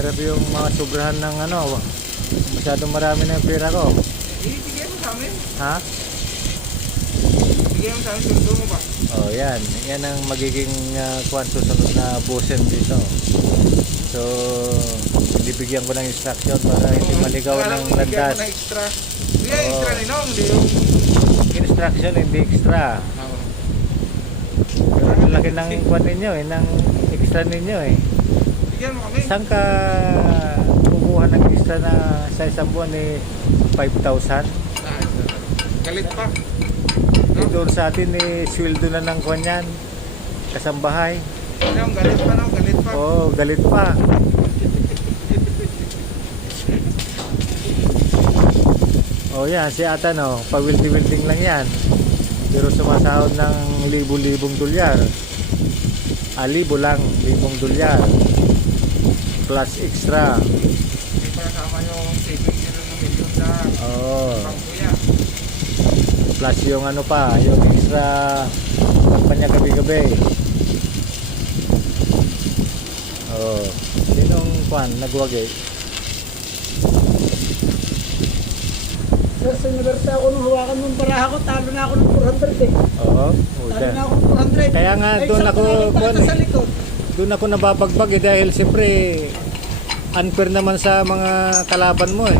mahirap yung mga sobrahan ng ano, masyadong marami na yung pera ko. Ibigay mo sa amin. Ha? Bigay mo sa amin, sundo mo ba? Oh, yan. Yan ang magiging susunod na busen dito. So, binibigyan ko ng instruction para hindi maligaw ng landas. Bigyan mo na extra. Bigay Oo. extra ninong, hindi yung... Instruction, hindi extra. Pero ang laki ng kwan ninyo eh, ng extra ninyo eh. Bigyan mo kami. Saan ka kukuha ng extra na sa isang buwan eh 5,000? Galit pa. Eh, doon sa atin eh, sweldo na ng kwan yan. Kasambahay. Ninong, galit pa no, galit pa. Oo, galit pa. Oh yan, si Ata no, pawildi-wilding lang yan. Pero sumasahod ng libo-libong dolyar. Libo lang, libong dolyar. Plus extra. Hindi pa kasama yung savings nila ng milyon sa Oh, bangko yan. plus yung ano pa, yung extra kampanya gabi-gabi. Oh, sinong kwan nagwagi? Sir, sa university ako nung hawakan mong baraha ko, talo na ako ng 400 eh. Oo, Talo na ako ng 400. Kaya nga, Ay, doon isang ako, nakita kuwan ito eh. sa likod. Doon ako nababagbag eh dahil siyempre unfair naman sa mga kalaban mo eh.